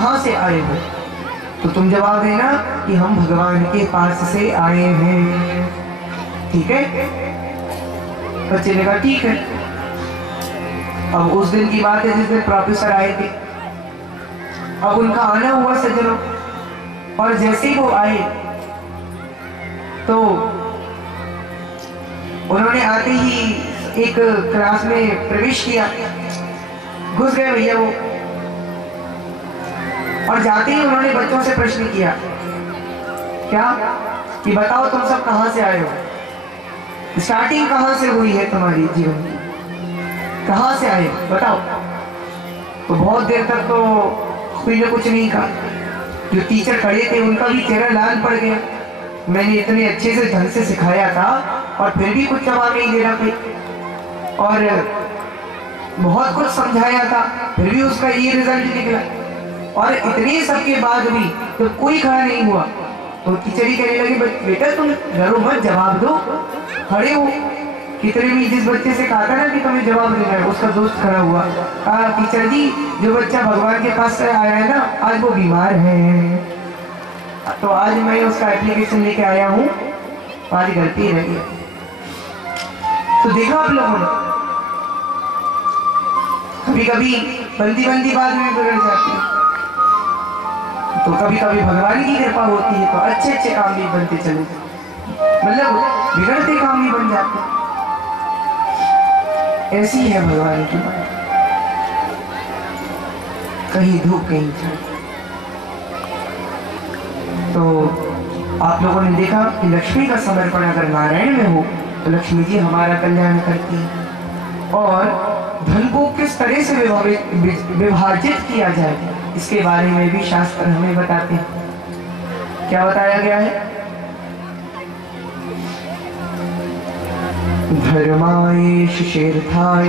कहाँ से आए हो? तो तुम जवाब देना कि हम भगवान के पास से आए हैं। ठीक है? बच्चे ने कहा ठीक है। अब उस दिन की बात है जिस दिन प्रोफेसर आए थे। अब उनका आना हुआ सज्जनों, और जैसे ही वो आए तो उन्होंने आते ही एक क्लास में प्रवेश किया, घुस गए भैया वो। और जाते ही उन्होंने बच्चों से प्रश्न किया, क्या कि बताओ तुम सब कहां से आए हो? स्टार्टिंग कहां से हुई है तुम्हारी जीवन की? कहां से आए बताओ? तो बहुत देर तक तो कोई ने कुछ नहीं कहा। जो टीचर खड़े थे उनका भी चेहरा लाल पड़ गया। मैंने इतने अच्छे से ढंग से सिखाया था और फिर भी कुछ जवाब नहीं दे रहा कोई, और बहुत कुछ समझाया था फिर भी उसका ये रिजल्ट निकला। और इतने सब के बाद भी तो कोई खड़ा नहीं हुआ। तो टीचर ही कहने लगे, बेटा तुम डरो मत, जवाब दो, खड़े हो। कितने भी जिस बच्चे से कहा था ना कि तुम्हें जवाब देना है, उसका दोस्त खड़ा हुआ, कहा टीचर जी जो बच्चा भगवान के पास से आया है ना, आज वो बीमार है, तो आज मैं उसका एप्लीकेशन लेके आया हूँ, आज घर पे ही रह गया। तो देखा आप लोगों ने, कभी कभी बंदी बंदी बात में बिगड़ जाती है, तो कभी कभी भगवान की कृपा होती है तो अच्छे अच्छे काम भी बनते चले, मतलब बिगड़ते काम भी बन जाते। ऐसी है भगवान की बात, कहीं धूप कहीं छाँव। तो आप लोगों ने देखा कि लक्ष्मी का समर्पण अगर नारायण में हो तो लक्ष्मी जी हमारा कल्याण करती है। और धन को किस तरह से विभाजित किया जाए इसके बारे में भी शास्त्र हमें बताते हैं। क्या बताया गया है? धर्माय शिषेर्थाय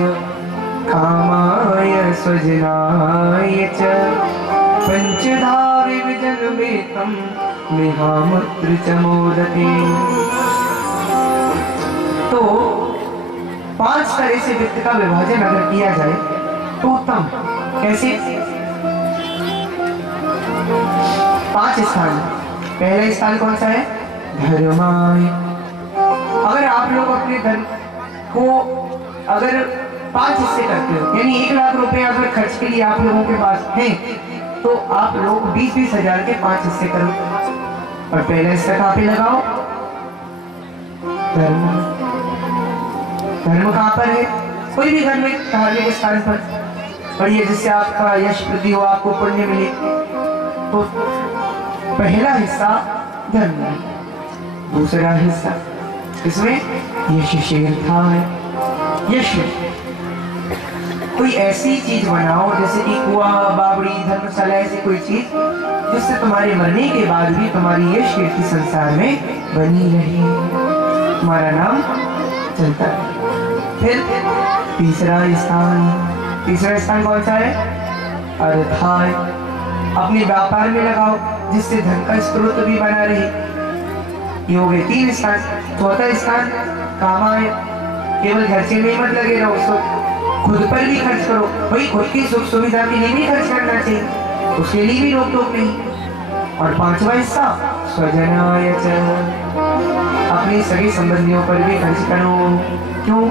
कामाय स्वजनाय च पंचधा विजनमेतं मिहामुत्र च मोदते। तो 5 तरह से वित्त का विभाजन अगर किया जाए तो उत्तम। कैसे? 5 स्थान। पहला स्थान कौन सा है? धर्माय। अगर आप लोग अपने धन को अगर 5 हिस्से करते हो, यानी 1 लाख रुपए अगर खर्च के लिए आप लोगों के पास है, तो आप लोग 20-20 हजार के 5 हिस्से करो। और पहला हिस्सा कहाँ पे लगाओ? धर्म। धर्म कहाँ पर है? कोई भी घर में धार्मिक स्थान पर पढ़िए, जिससे आपका यश वृद्धि हो, आपको पुण्य मिले। तो पहला हिस्सा धर्म, दूसरा हिस्सा इसमें यश शीलता है। यश कोई ऐसी चीज बनाओ जैसे कि कुआं, बावड़ी, धर्मशाला, ऐसी कोई चीज जिससे तुम्हारे मरने के बाद भी तुम्हारी यश कीर्ति संसार में बनी रहे, तुम्हारा नाम चलता है। फिर तीसरा स्थान कौन सा है? अर्थाय। अपने व्यापार में लगाओ जिससे धन का स्रोत भी बना रहे। ये हो गए 3 स्थान। चौथा स्थान कामाय। केवल घर से नहीं मत लगे रहो, उसको खुद पर भी खर्च करो। भाई खुद की सुख सुविधा के लिए भी खर्च करना चाहिए, उसके लिए भी रोक टोक नहीं। और 5वां हिस्सा स्वजनाय च। अपने सगे संबंधियों पर भी खर्च करो। क्यों?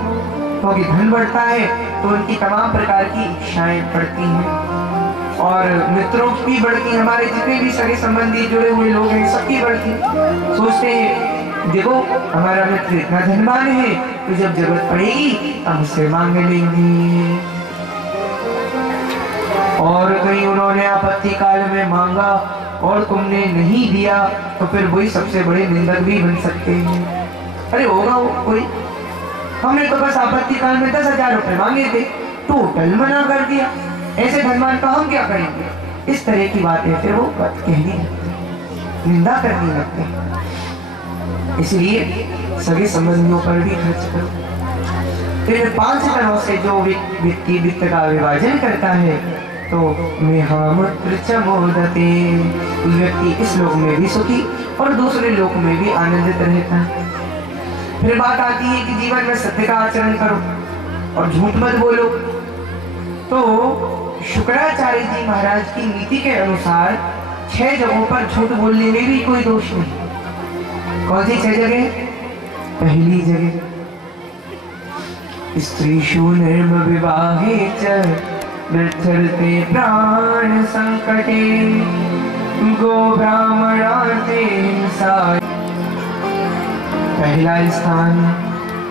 क्योंकि धन बढ़ता है तो उनकी तमाम प्रकार की इच्छाएं बढ़ती हैं और मित्रों की भी बढ़ती। हमारे जितने भी सगे संबंधी जुड़े हुए लोग हैं सबकी बढ़ती। सोचते हैं देखो हमारा मित्र इतना धनवान है तो जब जरूरत पड़ेगी हम उससे मांग लेंगे। और कहीं उन्होंने आपत्ति काल में मांगा और तुमने नहीं दिया तो फिर वही सबसे बड़े निंदक भी बन सकते हैं। अरे होगा वो कोई, हमने तो बस आपत्ति काल में 10,000 रुपए मांगे थे, टोटल मना कर दिया, ऐसे धनवान का हम क्या करेंगे। इस तरह की बातें फिर वो कहने लगते, निंदा करने लगते। इसलिए सभी संबंधियों पर भी खर्च करो। फिर 5 तरह से जो व्यक्ति वित्त का विभाजन करता है तो मिहामुत्र च मोदते, उस व्यक्ति इस लोक में भी सुखी और दूसरे लोक में भी आनंदित रहता है। फिर बात आती है कि जीवन में सत्य का आचरण करो और झूठ मत बोलो। तो शुक्राचार्य जी महाराज की नीति के अनुसार 6 जगहों पर झूठ बोलने में भी कोई दोष नहीं। कौन सी 6 जगह? पहली जगह, स्त्रीषु निर्म विवाहे च मृत्यर्थे प्राण संकटे गो ब्राह्मणार्थे हिंसा। पहला स्थान,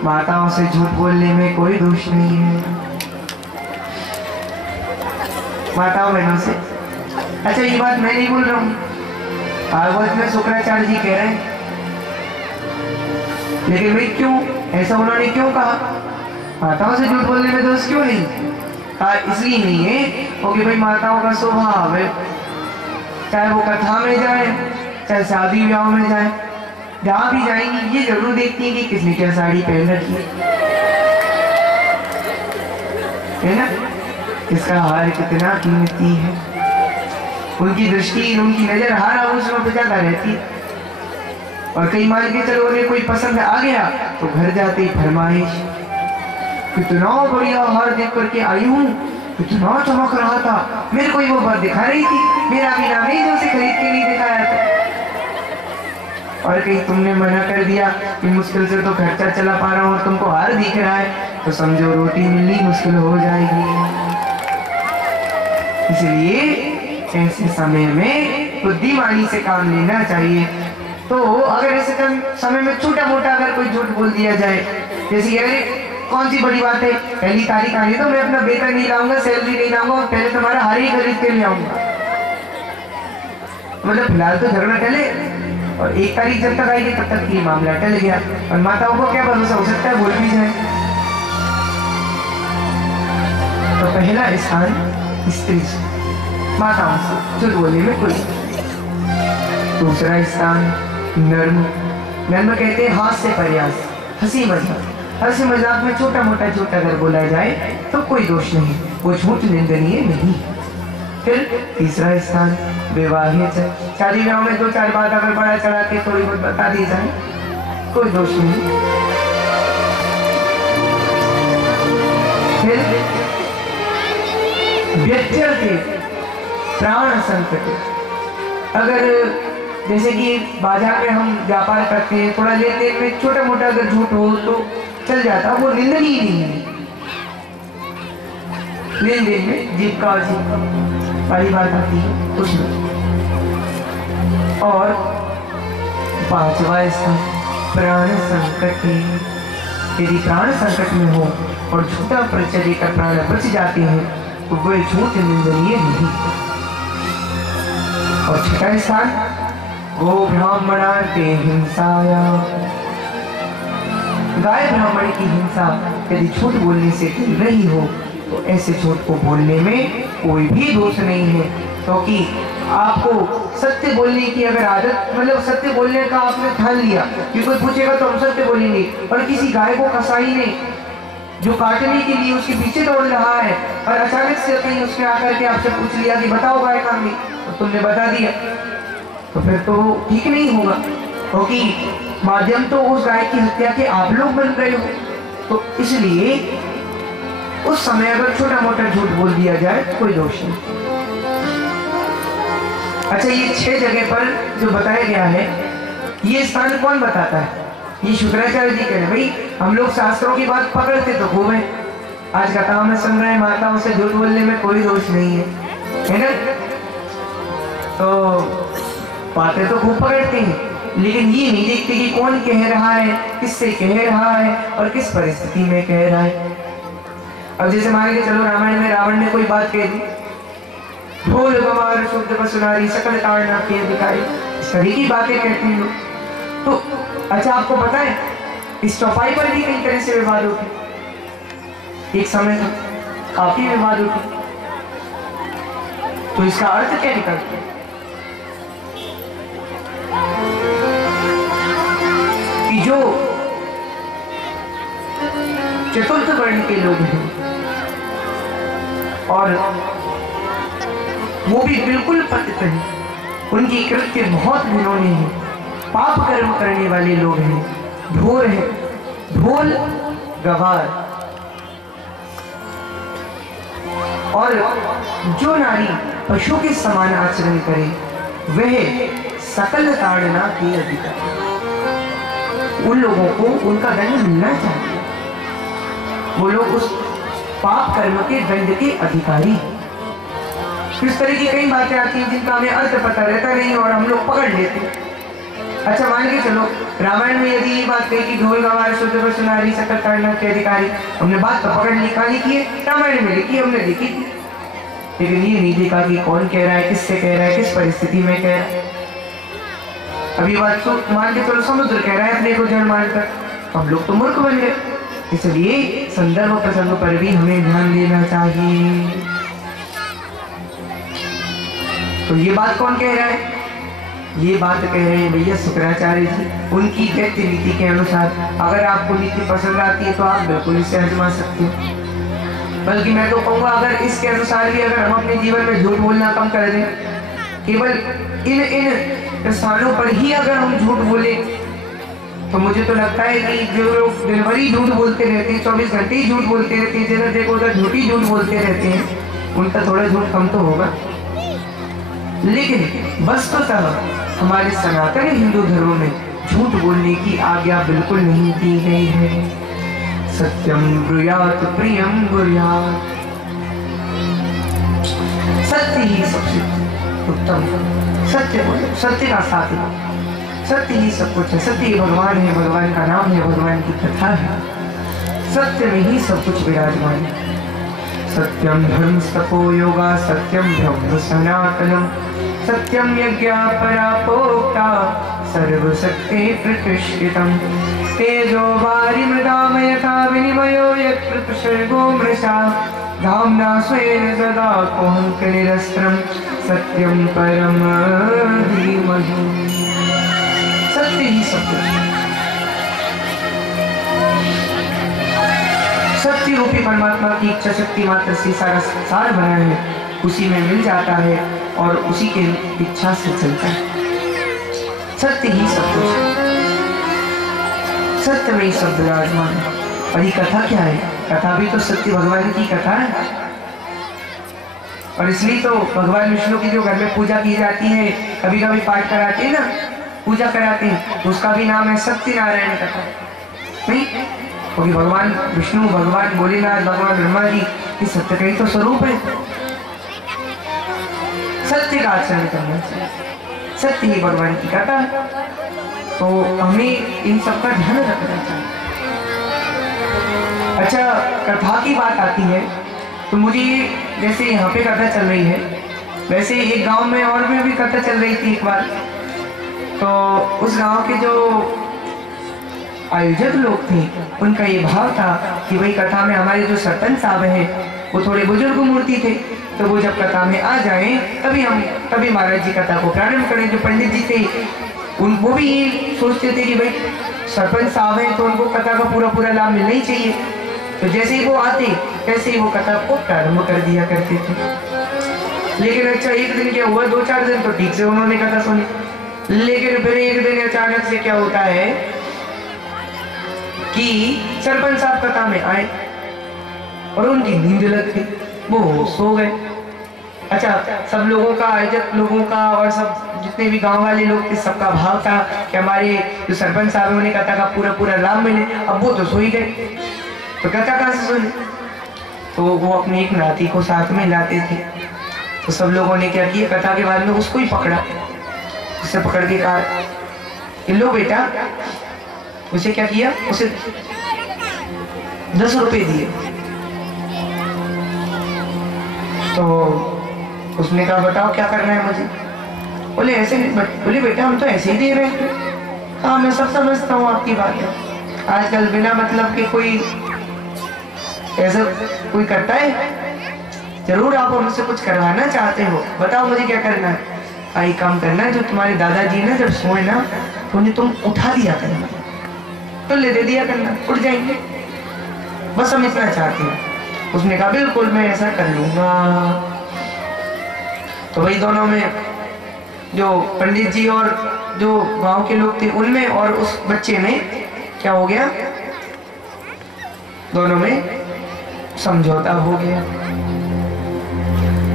माताओं से झूठ बोलने में कोई दोष नहीं है। माताओं बहनों से। अच्छा, ये बात मैं नहीं बोल रहा हूँ, भागवत में शुक्राचार्य जी कह रहे हैं। लेकिन भाई क्यों ऐसा उन्होंने क्यों कहा? माताओं से झूठ बोलने में दोष क्यों नहीं कहा? इसलिए नहीं है क्योंकि भाई माताओं का स्वभाव है, चाहे वो कथा में जाए, चाहे शादी ब्याह में जाए, जहाँ भी जाएंगी ये जरूर देखती है कि किसने क्या साड़ी पहन रखी है ना, इसका हार कितना कीमती है। उनकी दृष्टि, उनकी नजर हर आभूषणों पर ज्यादा रहती है। और कई मान के चलो उन्हें कोई पसंद आ गया तो घर जाते ही फरमाइश, कितना बढ़िया हार देख करके आई हूँ, कितना चमक रहा था, मेरे को वो बात दिखा रही थी, मेरा भी नाम नहीं जो उसे खरीद के नहीं दिखाया था। और कहीं तुमने मना कर दिया कि मुश्किल से तो खर्चा चला पा रहा हूँ और तुमको हार दिख रहा है, तो समझो रोटी मिलनी मुश्किल हो जाएगी। इसलिए ऐसे समय में बुद्धिमानी से काम लेना चाहिए। तो अगर ऐसे समय में छोटा मोटा अगर कोई झूठ बोल दिया जाए, जैसे अरे कौन सी बड़ी बात है, पहली तारीख आनी तो मैं अपना वेतन नहीं लाऊंगा, सैलरी नहीं लाऊंगा, पहले तुम्हारा हार ही खरीद के ले आऊंगा। मतलब फिलहाल तो झगड़ा टले और 1 तारीख जब तक आएगी तब तक ये मामला टल गया। और माताओं को क्या भरोसा हो सकता है, बोल भी जाए। तो पहला स्थान स्त्री, माताओं से झूठ बोलने में कोई। दूसरा स्थान नर्म, नर्म कहते हैं हास्य प्रयास, हंसी मजाक। हंसी मजाक में छोटा मोटा झूठ अगर बोला जाए तो कोई दोष नहीं, वो झूठ निंदनीय नहीं। फिर तीसरा स्थान विवाहित, शादी ब्याह में 2-4 बात अगर बड़ा चढ़ा के थोड़ी बहुत बता दी जाए कोई दोष नहीं। फिर व्यक्ति प्राण संकट, अगर जैसे कि बाजार में हम व्यापार करते हैं, थोड़ा लेन देन में छोटा मोटा अगर झूठ हो तो चल जाता, वो निंदनीय नहीं है। लेन देन में जीव का वाली बात आती है उसमें। और 5वां स्थान प्राण संकट, यदि प्राण संकट में हो और झूठा परिचय देकर प्राण बच जाते हैं तो वह झूठ निंदनीय नहीं। और 6वां स्थान गो ब्राह्मणार्थे हिंसाया, गाय ब्राह्मण की हिंसा यदि झूठ बोलने से की रही हो तो ऐसे झूठ को बोलने में कोई भी दोष नहीं है, क्योंकि आपको सत्य बोलने की अगर आदत, मतलब सत्य बोलने का आपने ठान लिया कि कोई पूछेगा तो हम सत्य बोलेंगे, और किसी गाय को कसाई ने जो काटने के लिए उसके पीछे दौड़ रहा है और अचानक से कहीं उसने आकर के आपसे पूछ लिया कि बताओ गाय कहाँ गई, तो तुमने बता दिया, तो फिर तो ठीक नहीं होगा, क्योंकि माध्यम तो उस गाय की हत्या के आप लोग बन रहे हो। तो इसलिए उस समय अगर छोटा मोटा झूठ बोल दिया जाए कोई दोष नहीं। अच्छा, ये 6 जगह पर जो बताया गया है, ये स्थान कौन बताता है? ये शुक्राचार्य जी कह रहे हैं। भाई हम लोग शास्त्रों की बात पकड़ते तो खूब है, आज कथा में सुन रहे हैं माताओं से झूठ बोलने में कोई दोष नहीं है ना? तो बातें तो खूब पकड़ते हैं, लेकिन ये नहीं देखते कि कौन कह रहा है, किससे कह रहा है और किस परिस्थिति में कह रहा है। अब जैसे मान के चलो रामायण में रावण ने कोई बात कह दी, ढोल गमार शुद्ध पसुनारी सकल ताड़ना के अधिकारी, इस तरह की बातें कहते हैं लोग। तो अच्छा, आपको पता है इस चौपाई पर भी कई तरह से विवाद होते, एक समय तक काफी विवाद होते। तो इसका अर्थ क्या निकलता है कि जो चतुर्थ वर्ण के लोग हैं और वो भी बिल्कुल पतित हैं, उनकी कृत्य बहुत घिनौने हैं, पाप कर्म करने वाले लोग हैं, ढोर है, ढोल गवार, और जो नारी पशु के समान आचरण करे वह सकल ताड़ना के अधिकारी। उन लोगों को उनका दंड मिलना चाहिए, वो लोग उस पाप कर्म के दंड के अधिकारी। इस तरह की कई बातें आती हैं जिनका हमें अर्थ पता रहता नहीं और हम लोग पकड़ लेते हैं। अच्छा मान के चलो रामायण में यदि ये बात कही कि ढोल गवार शुद्ध पशु नारी सकल ताड़ना के अधिकारी, हमने बात तो पकड़ ली, कहानी की है, रामायण में लिखी, हमने देखी थी, लेकिन ये नहीं देखा कि कौन कह रहा है, किससे कह रहा है, किस परिस्थिति में कह रहा है। अभी बात तो मान के चलो समुद्र कह रहा है अपने को जड़ मानकर, हम लोग तो मूर्ख बन गए। इसलिए संदर्भ प्रसंग पर भी हमें ध्यान देना चाहिए। तो ये बात कौन कह रहा है? ये बात कह रहे हैं भैया शुक्राचार्य जी, उनकी दैत्य नीति के अनुसार। अगर आपको नीति पसंद आती है तो आप बिल्कुल इसे आजमा सकते हो। बल्कि मैं तो कहूँगा अगर इसके अनुसार भी अगर हम अपने जीवन में झूठ बोलना कम कर दें, केवल इन स्थानों पर ही अगर हम झूठ बोले, तो मुझे तो लगता है कि जो लोग दिन भर ही झूठ बोलते रहते हैं, 24 घंटे ही झूठ बोलते रहते हैं, जिधर देखो उधर झूठी झूठ बोलते रहते हैं, उनका थोड़ा झूठ कम तो होगा। लेकिन वस्तुतः हमारे सनातन हिंदू धर्म में झूठ बोलने की आज्ञा बिल्कुल नहीं दी गई है। सत्यम ब्रूयात प्रियम ब्रूयात, सत्य ही सबसे उत्तम, सत्य बोलो, सत्य का साथ, सत्य ही सब कुछ है। सत्य ही भगवान है, भगवान का नाम है, भगवान की कथा है, सत्य में ही सब कुछ विराजमान है। सत्यम धर्म तपो योगा, सत्यम ब्रह्म सनातनम, सत्यम यज्ञ परापोक्ता सर्वशक्ति प्रतिष्ठितम्। तेजो वारि मृदाम यथा विनिमयो यत्र सर्गो मृषा, धाम्ना स्वेन सदा कोऽहंकनिरस्त्रं सत्यम परम धीमहि। सत्य ही सत्य, सत्य रूपी परमात्मा की इच्छा शक्ति मात्र से सारा संसार बना है, उसी में मिल जाता है और उसी के इच्छा से चलता है। सत्य ही सब कुछ है, सत्य में ही सब विराजमान है। और ये कथा क्या है? कथा भी तो सत्य भगवान की कथा है। और इसलिए तो भगवान विष्णु की जो घर में पूजा की जाती है, कभी कभी पाठ कराते हैं ना, पूजा कराते हैं, तो उसका भी नाम है सत्यनारायण कथा, नहीं? क्योंकि भगवान विष्णु, भगवान भोलेनाथ, भगवान ब्रह्मा जी ये सत्य का ही तो स्वरूप है। सत्य का आचरण करना चाहिए, सत्य ही भगवान की कथा है, तो हमें इन सब का ध्यान रखना चाहिए। अच्छा कथा की बात आती है तो मुझे जैसे यहाँ पे कथा चल रही है, वैसे एक गांव में और भी कथा चल रही थी एक बार। तो उस गांव के जो आयोजक लोग थे उनका ये भाव था कि भाई कथा में हमारे जो सरपंच साहब हैं वो थोड़े बुजुर्ग मूर्ति थे, तो वो जब कथा में आ जाएं तभी महाराज जी कथा को प्रारंभ करें। जो पंडित जी थे वो भी ये सोचते थे कि भाई सरपंच साहब हैं तो उनको कथा का पूरा लाभ मिलना ही चाहिए। तो जैसे ही वो आते तैसे ही वो कथा को प्रारंभ कर दिया करते थे। लेकिन अच्छा एक दिन क्या हुआ, 2-4 दिन तो ठीक से उन्होंने कथा सुनी, लेकिन फिर एक दिन अचानक से क्या होता है कि सरपंच साहब कथा में आए और उनकी नींद लग गई, वो सो गए। अच्छा सब लोगों का, आयोजक लोगों का और सब जितने भी गांव वाले लोग थे सबका भाव था कि हमारे जो सरपंच साहब उन्हें कथा का पूरा लाभ मिले। अब वो तो सो ही गए, तो कथा कहाँ से सुने? तो वो अपने एक नाती को साथ में लाते थे। तो सब लोगों ने क्या किया, कथा के बाद में उसको ही पकड़ा, उसे पकड़ के कहा कि लो बेटा, उसे क्या किया, उसे 10 रुपए दिए। तो उसने कहा बताओ क्या करना है मुझे? बोले ऐसे नहीं, बोले बेटा हम तो ऐसे ही दे रहे हैं। हाँ मैं सब समझता हूँ आपकी बात है, आजकल बिना मतलब के कोई ऐसा कोई करता है? जरूर आप हमसे कुछ करवाना चाहते हो, बताओ मुझे क्या करना है? आई काम करना है, जो तुम्हारे दादाजी ना जब सोए ना तो उन्हें तुम उठा दिया करना, तो ले दे दिया करना, उठ जाएंगे, बस हम इतना चाहते हैं। उसने कहा बिल्कुल मैं ऐसा कर लूंगा। तो वही दोनों में जो पंडित जी और जो गांव के लोग थे उनमें और उस बच्चे में क्या हो गया, दोनों में समझौता हो गया।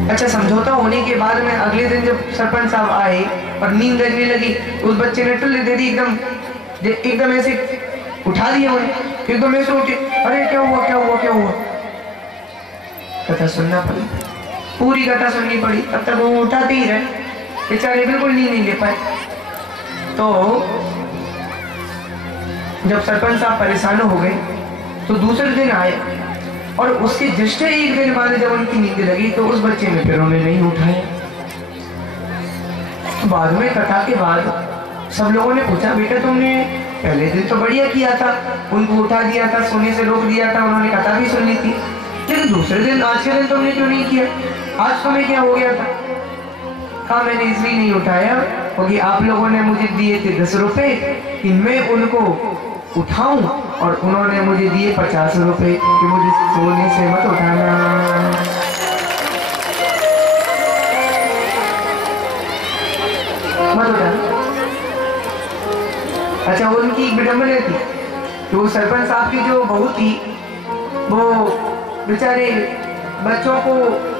अच्छा, समझौता होने के बाद में अगले दिन जब सरपंच साहब आए और नींद लगने लगी, उस बच्चे ने टुल्ली दे दी, एकदम ऐसे उठा दिया उन्हें, एकदम ऐसे उठे, अरे क्या हुआ क्या हुआ क्या हुआ। कथा सुनना पड़ी, पूरी कथा सुननी पड़ी, तब तक वो उठाते ही रहे, बेचारे बिल्कुल नींद नहीं ले पाए। तो जब सरपंच साहब परेशान हो गए तो दूसरे दिन आए और उसके जस्ट एक दिन बाद जब उनकी नींद लगी तो उस बच्चे ने फिर उन्हें नहीं उठाया। बाद में कथा के बाद सब लोगों ने पूछा, बेटा तुमने पहले दिन तो बढ़िया किया था, उनको उठा दिया था, सोने से रोक दिया था, उन्होंने कथा भी सुन ली थी, लेकिन दूसरे दिन आज के दिन तुमने क्यों नहीं किया, आज तुम्हें क्या हो गया था। कहा मैंने इसलिए नहीं उठाया क्योंकि आप लोगों ने मुझे दिए थे 10 रुपए कि मैं उनको उठाऊं और उन्होंने मुझे दिए 50 रुपए कि मुझे सोने से मत उठाना। मत उठाना। अच्छा, उनकी विडंबना थी कि वो सरपंच साहब की जो बहू थी वो बेचारे बच्चों को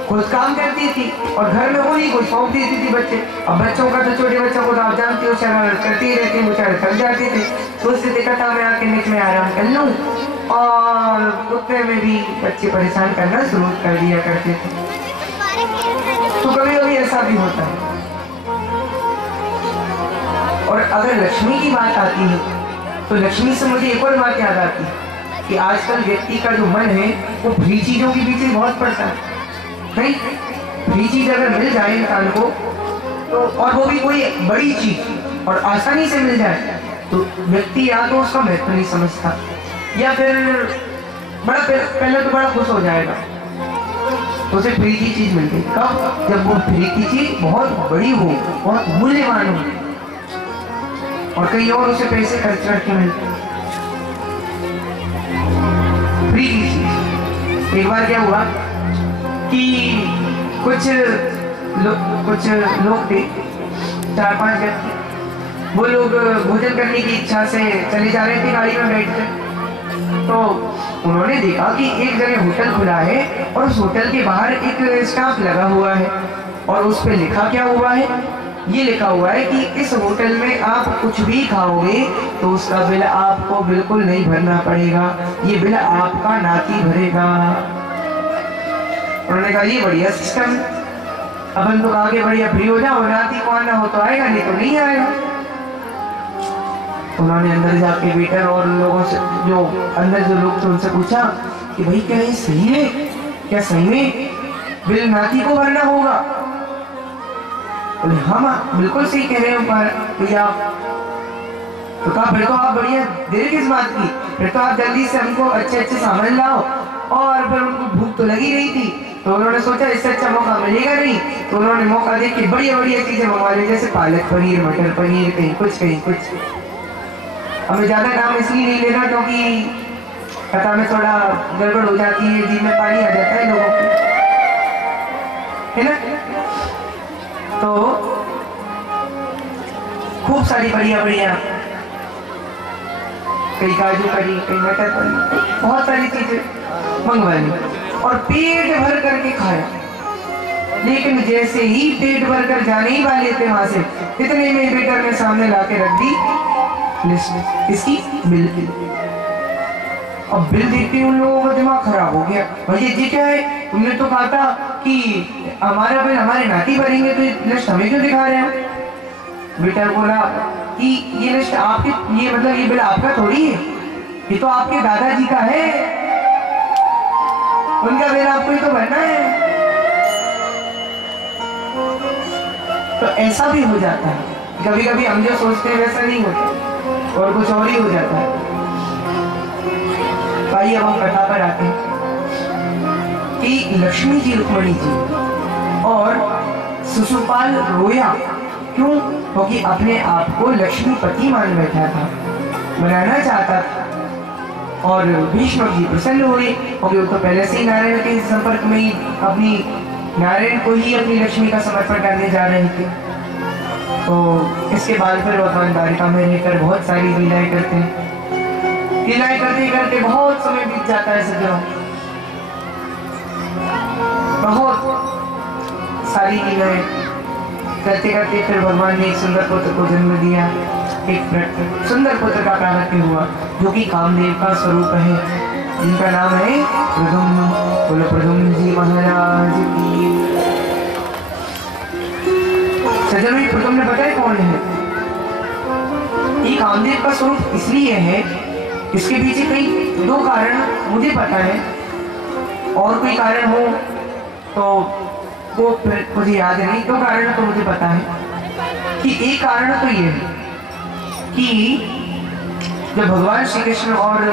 खुद काम करती थी और घर में उन्हीं को सौंप देती थी बच्चे। अब बच्चों का तो छोटे बच्चों को तो आप जानते हो शरारत करती ही रहती, बेचारे थक जाते थे, सोचते थे कथा में आके निक में आराम कर लूं, और उतने में भी बच्चे परेशान करना शुरू कर दिया करते थे। तो कभी कभी ऐसा भी होता है। और अगर लक्ष्मी की बात आती है तो लक्ष्मी से मुझे एक और बात याद आती है कि आजकल व्यक्ति का जो मन है वो फ्री चीजों के पीछे बहुत पड़ता है। नहीं, फ्री चीज अगर मिल जाए इंसान को तो, और वो भी कोई बड़ी चीज और आसानी से मिल जाए, तो व्यक्ति या तो उसका महत्व नहीं समझता या फिर पहले तो बड़ा खुश हो जाएगा। तो उसे फ्री की चीज मिल गई, कब? जब वो फ्री की चीज बहुत बड़ी हो, बहुत मूल्यवान हो और कहीं और उसे पैसे खर्च करके मिलते। फ्री की चीज। एक बार क्या हुआ कि कुछ लोग थे, 4-5 व्यक्ति, वो लोग भोजन करने की इच्छा से चले जा रहे थे गाड़ी में बैठकर। तो उन्होंने देखा कि एक जगह होटल खुला है और उस होटल के बाहर एक स्टाम्प लगा हुआ है और उस पर लिखा क्या हुआ है, ये लिखा हुआ है कि इस होटल में आप कुछ भी खाओगे तो उसका बिल आपको बिल्कुल नहीं भरना पड़ेगा, ये बिल आपका नाती भरेगा। उन्होंने कहा ये बढ़िया सिस्टम, अपन तो आगे बढ़िया फ्री हो जाओ, नाती को आना हो तो आएगा, नहीं तो नहीं आएगा। उन्होंने अंदर जाके वेटर और लोगों से, जो अंदर जो लोग थे उनसे पूछा कि भाई क्या ये सही है, क्या सही में बिल नाती को भरना होगा? बोले हाँ बिल्कुल सही कह रहे हैं भैया। तो कहा फिर तो आप बढ़िया देर किस बात की, फिर तो आप जल्दी से हमको अच्छे अच्छे सामान लाओ। और फिर उनको भूख तो लगी रही थी तो उन्होंने सोचा इससे अच्छा मौका मिलेगा नहीं, तो उन्होंने मौका देख के बढ़िया बढ़िया चीजें मंगवा ली, जैसे पालक पनीर, मटर पनीर, कहीं कुछ। हमें ज्यादा नाम इसलिए नहीं लेना क्योंकि कथा में थोड़ा गड़बड़ हो जाती है, जी में पानी आ जाता है लोगों को, है ना। तो खूब सारी बढ़िया कई काजू करी, कई मटर पनीर, बहुत सारी चीजें मंगवा ली और पेट भर करके खाया। लेकिन जैसे ही पेट भर कर जाने ही वाले थे वहां से, इतने में वेटर ने सामने लाके रख दी लिस्ट, इसकी बिल की। अब बिल देखते उन लोगों का दिमाग खराब हो गया, भैया जी क्या है, तुमने तो कहा था कि हमारा बिल हमारे नाती भरेंगे, तो ये लिस्ट हमें क्यों दिखा रहे हैं? बेटा बोला कि ये लिस्ट आपके, ये मतलब ये बिल आपका थोड़ी है, ये तो आपके दादाजी का है, उनका बिल आपको ही तो भरना है। तो ऐसा भी हो जाता है कभी कभी, हम जो सोचते हैं वैसा नहीं होता और कुछ और ही हो जाता है। भाई अब हम कथा पर आते हैं कि लक्ष्मी जी, रुक्मणी जी और शिशुपाल रोया क्यों? क्योंकि अपने आप को लक्ष्मीपति मान बैठा था, बनाना चाहता था। और भीष्म जी प्रसन्न हुए क्योंकि वो तो पहले से ही नारायण के संपर्क में ही अपनी नारायण को ही अपनी लक्ष्मी का समर्पण करने जा रहे थे। तो इसके बाद फिर भगवान द्वारिका में रहकर बहुत सारी लीलाएं करते हैं। लीलाएं करते करते बहुत समय बीत जाता है सज्जनों, बहुत। सारी लीलाएं करते करते फिर भगवान ने एक सुंदर पुत्र को जन्म दिया। एक सुंदर पुत्र का प्रागट्य हुआ जो कि कामदेव का स्वरूप है, जिनका नाम है प्रद्युम्न। बोलो प्रद्युम्न जी महाराज की। सज्जनों, प्रद्युम्न पता है कौन है? ये कामदेव का स्वरूप इसलिए है, इसके पीछे कई दो कारण मुझे पता है, और कोई कारण हो तो वो मुझे याद नहीं। दो कारण तो मुझे पता है कि एक कारण तो ये है कि जब भगवान श्री कृष्ण और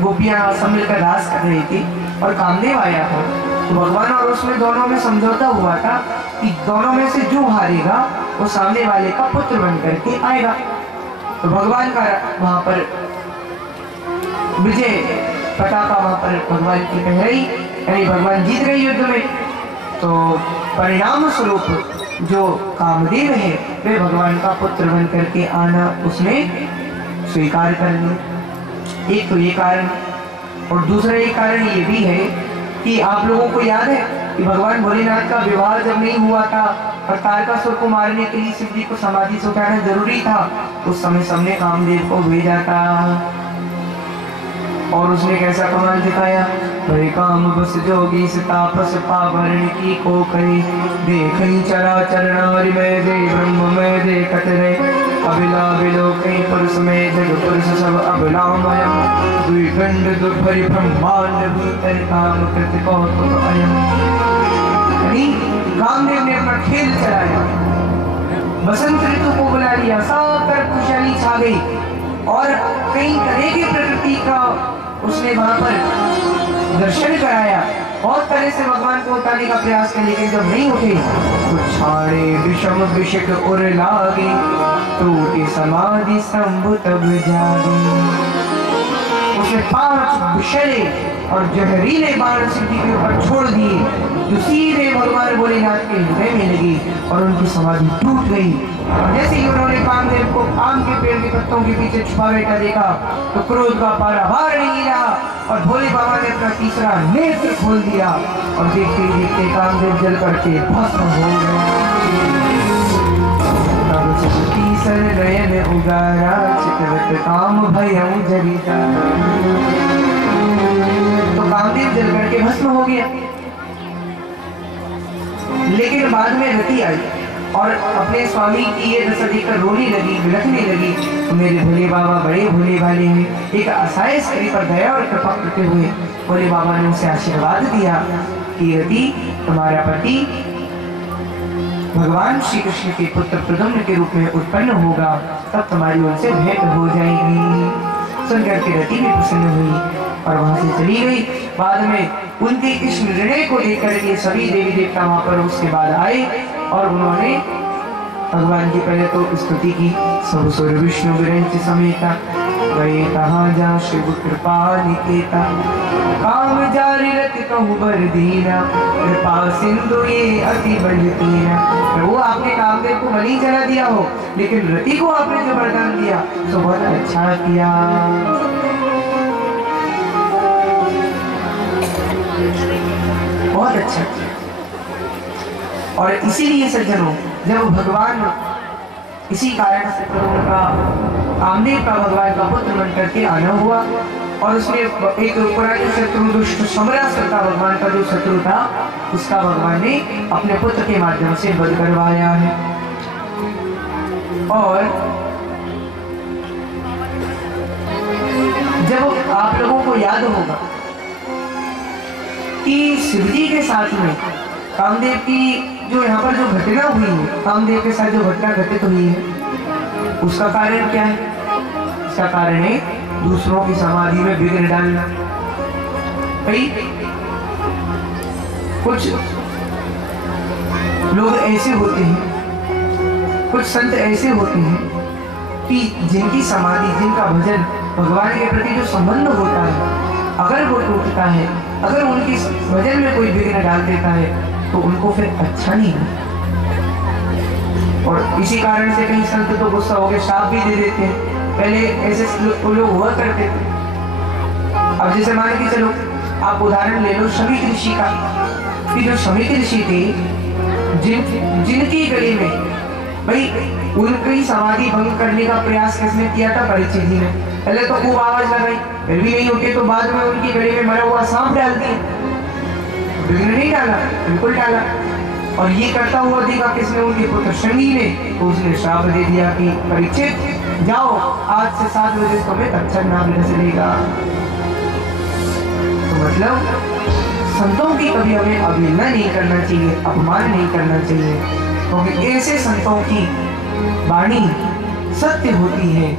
गोपियां सब मिलकर रास कर रही थी और कामदेव आया था, तो भगवान और उसमें दोनों में समझौता हुआ था कि दोनों में से जो हारेगा वो सामने वाले का पुत्र बन करके आएगा। तो भगवान का वहां पर विजय पताका वहां पर भगवान की पहराई, यानी भगवान जीत गए युद्ध में। तो परिणाम स्वरूप जो कामदेव है वे भगवान का पुत्र बन करके आना उसने स्वीकार कर लिया। एक तो ये कारण, और दूसरा एक कारण ये भी है कि आप लोगों को याद है कि भगवान भोलेनाथ का विवाह जब नहीं हुआ था और तारकासुर को मारने के लिए शिव जी को समाधि से उठाना जरूरी था, उस समय सबने कामदेव को भेजा था और उसने कैसा कमाल दिखाया। भय काम बस जोगी तापस पावरण की को कही, देखई चरा चरणारि में दे ब्रह्म में दे कतरे, अबिला बिलो कई पुरुष में जग पुरुष सब अबलामय, द्विखंड दुर्भरि ब्रह्मांड भीतर काम कृत कौतुक अयम। कामदेव ने अपना खेल चलाया, बसंत ऋतु को बुला लिया, सब तरफ खुशहाली छा गई और कई तरह की प्रकृति का उसने वहां पर दर्शन कराया। बहुत तरह से भगवान को उठाने का प्रयास किया, लेकिन जब नहीं उठे तो छाड़े विषम विषक उर लागे, टूटी समाधि शंभु तब जागे। उसने 5 विषैले और जहरीले बाण शिव जी के ऊपर छोड़ दिए जो सीधे भगवान भोलेनाथ के हृदय में लगी और उनकी समाधि टूट गई। और जैसे ही उन्होंने कामदेव को आम के पेड़ के पत्तों के पीछे छुपा बैठा देखा तो क्रोध का पारावार नहीं रहा और भोले बाबा ने अपना तीसरा नेत्र खोल दिया और देखते ही देखते कामदेव जल करके भस्म हो गया। तीसर नयन उगारा चितवत काम भयं जरिता। तो कामदेव जल करके भस्म हो गया। लेकिन बाद में रति आई और अपने स्वामी की ये दशा देखकर रोने लगी, बिलखने लगी। तो मेरे भोले बाबा बड़े भोले भाले हैं। एक असहाय स्त्री पर दया और कृपा करते हुए भोले बाबा ने उसे आशीर्वाद दिया कि रति, तुम्हारा पति भगवान श्री कृष्ण के पुत्र प्रद्युम्न के रूप में उत्पन्न होगा, तब तुम्हारी उनसे भेंट हो जाएगी। सुनकर के रति भी प्रसन्न हुई और वहां से चली गई। बाद में उनके इस निर्णय को लेकर के सभी देवी देवता वहां पर उसके बाद आए और उन्होंने भगवान की पहले तो स्तुति की। सब सुर विष्णु विरंच समेता, गए कहाँ जा शिव कृपा निकेता, काम जारी रति कहु बर दीना, कृपा सिंधु ये अति बलहीना। प्रभु, आपने कामदेव को बलि चला दिया हो, लेकिन रति को आपने जो वरदान दिया तो बहुत अच्छा किया। बहुत अच्छा किया। और इसीलिए सज्जनों, जब भगवान इसी कारण से प्रभु का कामदेव का भगवान का पुत्र बन करके आना हुआ और उसने एक पुराने शत्रु दुष्ट समरासुर का भगवान का जो शत्रु था उसका भगवान ने अपने पुत्र के माध्यम से वध करवाया है। और जब आप लोगों को याद होगा कि शिवजी के साथ में कामदेव की जो यहाँ पर जो घटना हुई है, कामदेव के साथ जो घटना घटित हुई है, उसका कारण क्या है? इसका कारण है दूसरों की समाधि में विघ्न डालना। भाई कुछ लोग ऐसे होते हैं, कुछ संत ऐसे होते हैं कि जिनकी समाधि, जिनका भजन, भगवान के प्रति जो संबंध होता है, अगर वो टूटता है, अगर उनकी भजन में कोई विघ्न डाल देता है तो उनको फिर अच्छा नहीं है। और इसी कारण से कई संत तो गुस्सा हो गए, शाप भी दे देते हैं। पहले ऐसे लोग हुआ करते थे। अब जैसे मान के चलो, आप उदाहरण ले लो शमीक ऋषि का, कि जो शमीक ऋषि थे जिनकी गली में भाई उनकी समाधि भंग करने का प्रयास किसने किया था? परीक्षित जी ने। पहले तो खूब आवाज लगाई, फिर भी नहीं होती तो बाद में उनकी गली में मरा हुआ सांप डाल दिया। विघ्न नहीं डाला, बिल्कुल डाला। और ये करता हुआ देखा किसने? उनके पुत्र शनि ने। तो उसने श्राप दे दिया कि परीक्षित जाओ, आज से 7 बजे तुम्हें तक्षक नाग चलेगा। तो मतलब संतों की कभी हमें अवहेलना नहीं करना चाहिए, अपमान नहीं करना चाहिए, क्योंकि ऐसे संतों की वाणी सत्य होती है।